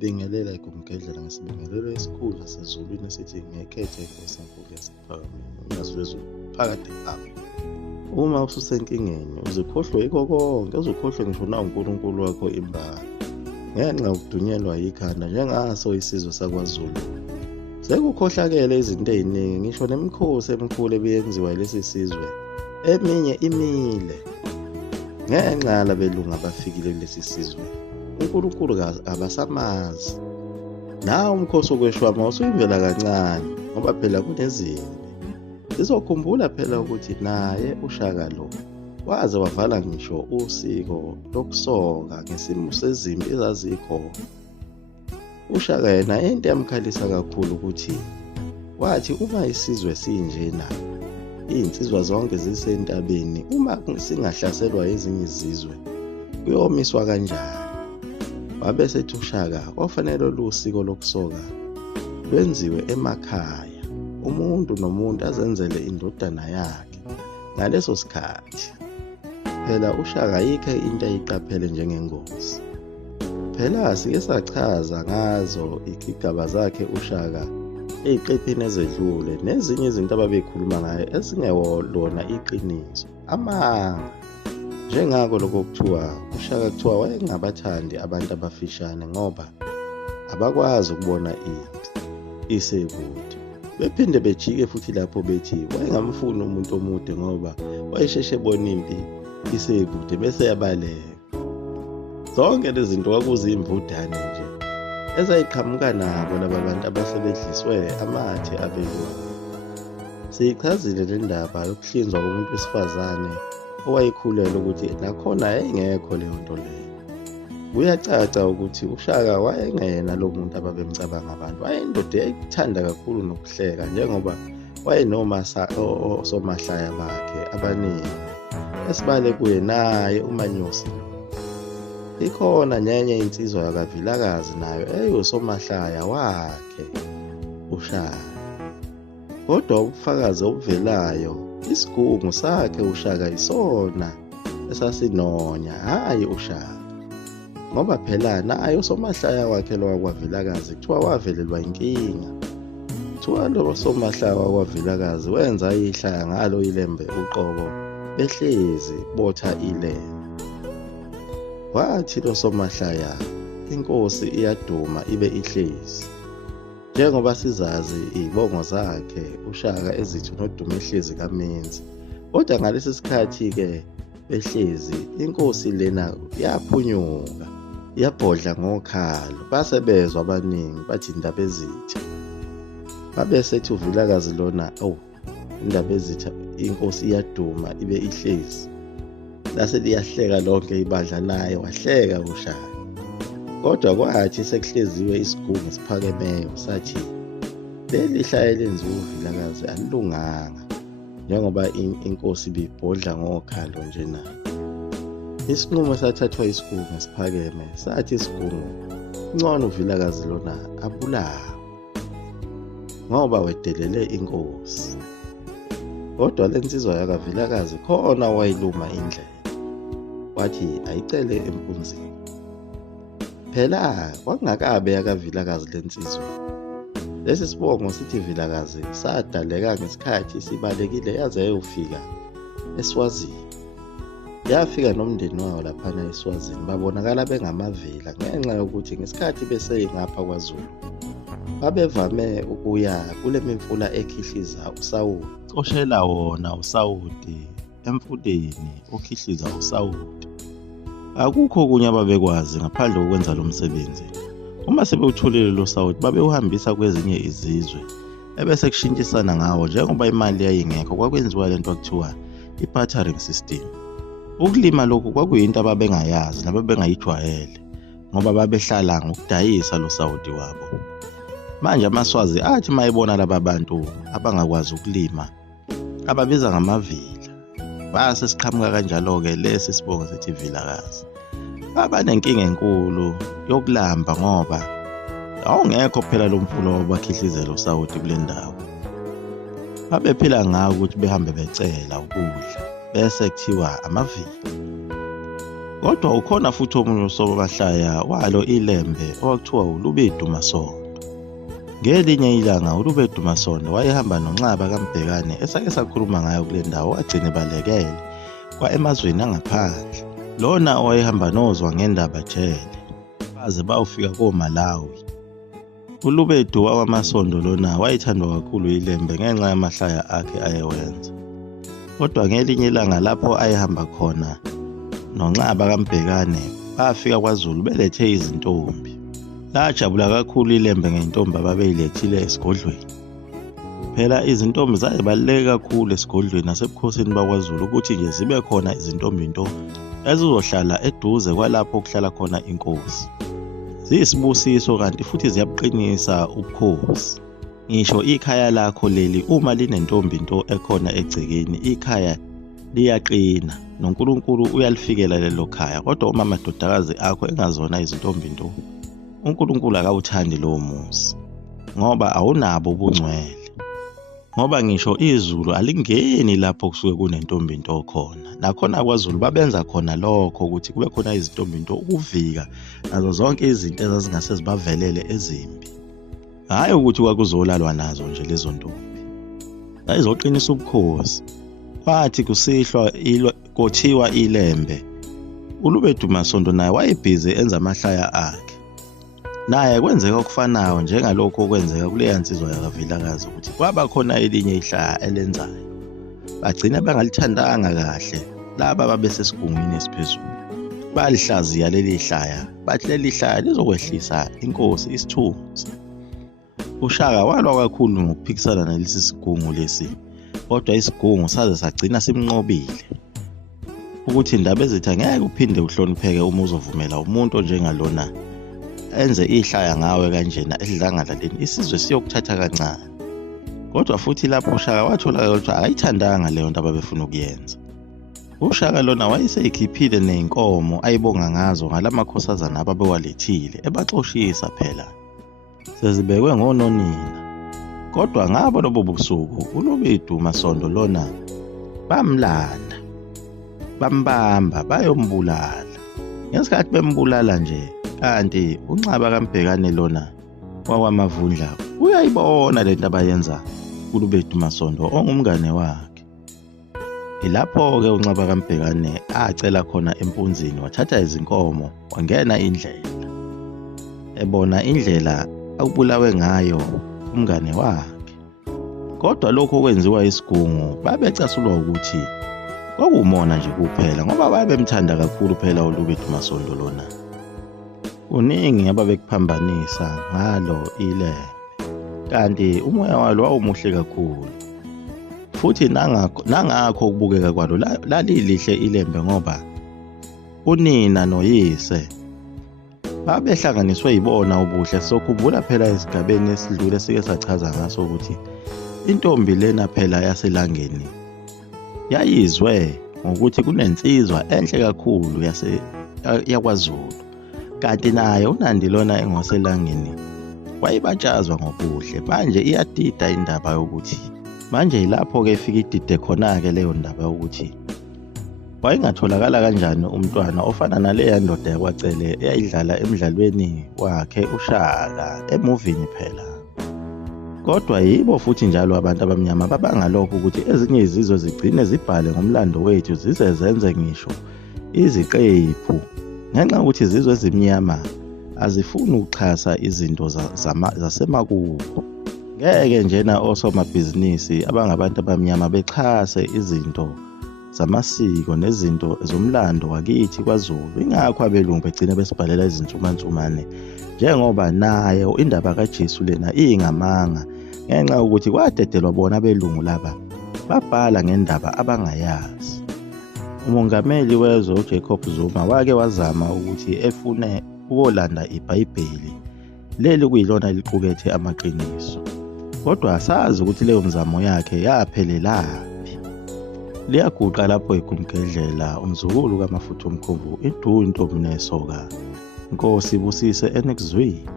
Bingelela igumgedlela ngesibingelelo esikhulu sasezulwini esithi ngekhethe inkosi enkulu yasephakameni ungazwezulu phakathi apho. Uma ususenkingeni uzikhohlwe yikho konke, uzukhohlwe ngisho na uNkulunkulu wakho imbala. Ngenxa yokudunyelwa yikhanda njengaso isizwe sakwaZulu. Sekukhohlakele izinto eziningi ngisho nemikhosi emikhulu ebiyenziwa yilesi sizwe. Eminye imile. Ngenxa yalabelungu abafikile kulesi sizwe. uNkulunkulu abasamazi. Nawo umkhosi wokweshwama usuyimvela kancane ngoba phela kunezimpi. Sizokhumbula phela ukuthi naye uShaka lo waze wavala ngisho usiko lokusoka ngesimo sezimpi ezazikhona. uShaka yena into yamkhalisa kakhulu ukuthi wathi uma isizwe sinjena izinsizwa zonke zisentabeni uma singahlaselwa ezinye izizwe kuyomiswa kanjani. Wabe sethi uShaka kwafanele lusiko lokusoka lwenziwe emakhaya, umuntu nomuntu azenzele indodana yakhe. Ngaleso sikhathi phela uShaka yikho into ayiqaphele njengengosi. Phela sike sachaza ngazo igigaba zakhe uShaka eziqephini ezedlule nezinye izinto ababekhuluma ngayo ezingewolona iqiniso amanga. Njengako lokho kuthiwa uShaka kuthiwa wayengabathandi abantu abafishane ngoba abakwazi ukubona impi isekude. Bephinde bejike futhi lapho bethi wayengamfuni umuntu omude ngoba wayesheshe ebona impi isekude bese yabaleka. Zonke lezi zinto kwakuzimvudane nje ezayiqhamuka nabo laba bantu abasebedliswe amathe abelungu. Siyichazile le ndaba yokuhlinzwa komuntu wesifazane owayekhulelwe ukuthi nakhona yayingekho leyo nto leyo. Kuyacaca ukuthi uShaka wayengena lo muntu ababemcabanga abantu. Wayeyindoda eyayithanda kakhulu nokuhleka njengoba wayenosomahlaya bakhe abaningi. Esibale kuye naye uManyosi lo. Ikhona nyenye insizwa yakaVilakazi nayo eyosomahlaya wakhe uShaka. Kodwa ubufakazi obuvelayo isigungu sakhe uShaka isona esasinonya hayi uShaka. Ngoba phela naye usomahlaya wakhe lo wakwaVilakazi kuthiwa wavelelwa inkinga. Kuthiwa lo somahlaya wakwaVilakazi wenza ihlaya ngalo ilembe uqobo behlezi botha ilembe. Wathi lo somahlaya inkosi iyaduma ibe ihlezi. Njengoba sizazi izibongo zakhe uShaka ezithi noduma ehlezi kaMenzi. Kodwa ngalesi sikhathi ke behlezi inkosi lena yaphunyuka yabhodla ngokhalo. Basebezwa abaningi bathi indaba ezitha. Babe sethi uVilakazi lona indaba ezitha inkosi iyaduma ibe ihlezi. Lase liyahleka lonke ibandla naye wahleka uShaka. Kodwa kwathi sekuhleziwe isigungu esiphakemeyo sathi leli hlaya lenziwe uVilakazi alilunganga njengoba inkosi ibibhodla ngokhalo nje na. Isinqumo sathathwa isigungu esiphakeme sathi isigungu ngcono uVilakazi lona abulawe ngoba wedelele inkosi. Kodwa lensizwa yakaVilakazi khona wayiluma indlela wathi ayicele empunzini. Phela kwakungakabe yakaVilakazi lensizwa. Lesi sibongo sithi Vilakazi sadaleka ngesikhathi sibalekile yaze yayofika eSwazini. Yafika nomndeni wayo laphana eSwazini babonakala bengamavila ngenxa yokuthi ngesikhathi beseyingapha kwaZulu babevame ukuya kule mimfula ekhihliza uSawoti. Coshela wona uSawoti emfuleni okhihliza uSawoti. Akukho kunye ababekwazi ngaphandle kokwenza lo msebenzi. Uma sebewutholile lo Sawoti babewuhambisa kwezinye izizwe ebese kushintshisana ngawo njengoba imali yayingekho kwakwenziwa lento akuthiwa i-bartering system. Ukulima lokhu kwakuyinto ababengayazi nababengayijwayele ngoba babehlala ngokudayisa lo Sawoti wabo. Manje amaswazi athi mayibona laba bantu abangakwazi ukulima ababiza ngamavila. Base siqhamuka kanjalo ke lesi sibongo sithi Vilakazi. Baba nenkinga enkulu yokulamba ngoba awungekho phela lo mfula wabakhihlizelwa uSawoti kule ndawo. Babephila ngawo ukuthi behambe becela ukudla bese kuthiwa amavila. Kodwa ukhona futhi omunye usomahlaya walo ilembe owakuthiwa uLubedu Masondo. Ngelinye ilanga uLubedu Masondo wayehamba noNxaba kaMbhekane esake sakhuluma ngayo kule ndawo wagcina balekele kwa emazweni angaphandle. Lona owayehamba nozwa ngendaba jele baze bawufika koMalawi. uLubedu wamasondo lona wayethandwa kakhulu ilembe ngenxa yamahlaya akhe ayewenza. Kodwa ngelinye ilanga lapho ayehamba khona noNxaba kaMbhekane bafika kwaZulu belethe izintombi. Lajabula kakhulu ilembe ngentombi ababeyilethile esigodlweni. Phela izintombi zayibaluleke kakhulu esigodlweni nasebukhosini bakwaZulu ukuthi nje zibe khona izintombi nto ezizohlala eduze kwalapho kuhlala khona inkosi. Ziyisibusiso kanti futhi ziyabuqinisa ubukhosi. Ngisho ikhaya lakho leli uma linentombi nto ekhona egcekeni ikhaya liyaqina noNkulunkulu uyalifikela lelo khaya. Kodwa uma amadodakazi akho engazona izintombi nto uNkulunkulu akawuthandi lowo muzi ngoba awunabo ubungcwele. Ngoba ngisho izulu alingeni lapho kusuke kunentombi nto khona. Nakhona kwaZulu babenza khona lokho ukuthi kube khona izintombi nto ukuvika nazo zonke izinto ezazingase zibavelele ezimbi. Hayi ukuthi kwakuzolalwa nazo nje lezo ntombi. Ayizoqinisa ubukhosi. Kwathi kusihlwa kothiwa ilembe. uLubedu Masondo naye wayebhizi enza amahlaya akhe. Naye kwenzeka okufanayo njengalokho okwenzeka kuleya nsizwa yakaVilakazi ukuthi kwaba khona elinye ihlaya elenzayo. Bagcina bangalithandanga kahle laba babesesigungwini esiphezulu. Balihlaziya leli hlaya. Bathi leli hlaya lizokwehlisa inkosi isithunzi. uShaka walwa kakhulu ngokuphikisana nalesi sigungu lesi. Kodwa isigungu saze sagcina simnqobile ukuthi indaba ezithi angeke uphinde uhlonipheke uma uzovumela umuntu njengalona enze ihlaya ngawe kanjena edlangalaleni isizwe siyokuthatha kancane. Kodwa futhi lapho uShaka wathola ukuthi akayithandanga leyo nto ababefuna ukuyenza. uShaka lona wayeseyikhiphile nenkomo ayibonga ngazo ngalamakhosazana ababewalethile ebaxoshisa phela sezibekwe ngononina. Kodwa ngabo lobo busuku uLubedu Masondo lona bamlanda bambamba bayombulala. Ngesikhathi bembulala nje kanti uNxaba kaMbhekane lona wakwamavundla uyayibona lento abayenza uLubedu Masondo ongumngane wakhe. Ilapho-ke uNxaba kaMbhekane acela khona empunzini wathatha izinkomo wangena indlela. Ebona indlela akubulawe ngayo umngane wakhe. Kodwa lokho kwenziwa isigungu babecasulwa ukuthi kwakuwumona nje kuphela ngoba babemthanda kakhulu phela uLubedu Masondo lona. Kuningi ababekuphambanisa ngalo ilembe kanti umoya walo wawumuhle kakhulu. Futhi nangakho ukubukeka kwalo lalilihle ilembe ngoba unina noyise babehlanganiswe yibona ubuhle. Sokhumbula phela esigabeni esidlule sike sachaza ngaso ukuthi intombi lena phela yaselangeni yayizwe ngokuthi kunensizwa enhle kakhulu yakwaZulu. Kanti naye uNandi lona engoselangeni wayibatshazwa ngobuhle. Manje iyadida indaba yokuthi manje yilapho-ke ifika idide khona-ke leyo ndaba yokuthi wayingatholakala kanjani umntwana ofana naleya ndoda yakwaCele eyayidlala emidlalweni wakhe uShaka emuvini phela. Kodwa yibo futhi njalo abantu abamnyama babangalokho ukuthi ezinye izizwe zigcine zibhale ngomlando wethu zize zenze ngisho iziqephu ngenxa ukuthi izizwe ezimnyama azifuni ukuxhasa izinto zasemakubo. Ngeke njena osomabhizinisi abangabantu abamnyama bexhase izinto zamasiko nezinto zomlando wakithi kwaZulu. Ingakho abelungu begcine besibhalela izinsumansumane njengoba nayo indaba kaJesu lena ingamanga ngenxa ukuthi kwadedelwa bona abelungu laba babhala ngendaba abangayazi. Umongameli wezwe uJacob Zuma wake wazama ukuthi efune ukolanda iBhayibheli leli kuyilona liqukethe amaqiniso. Kodwa asazi ukuthi leyo mzamo yakhe yaphelelaphi. Liyaguqa lapho ekumgedlela umzukulu kaMafutha Mkhumbu idu intombi nesoka. Inkosi ibusise enekuzwini.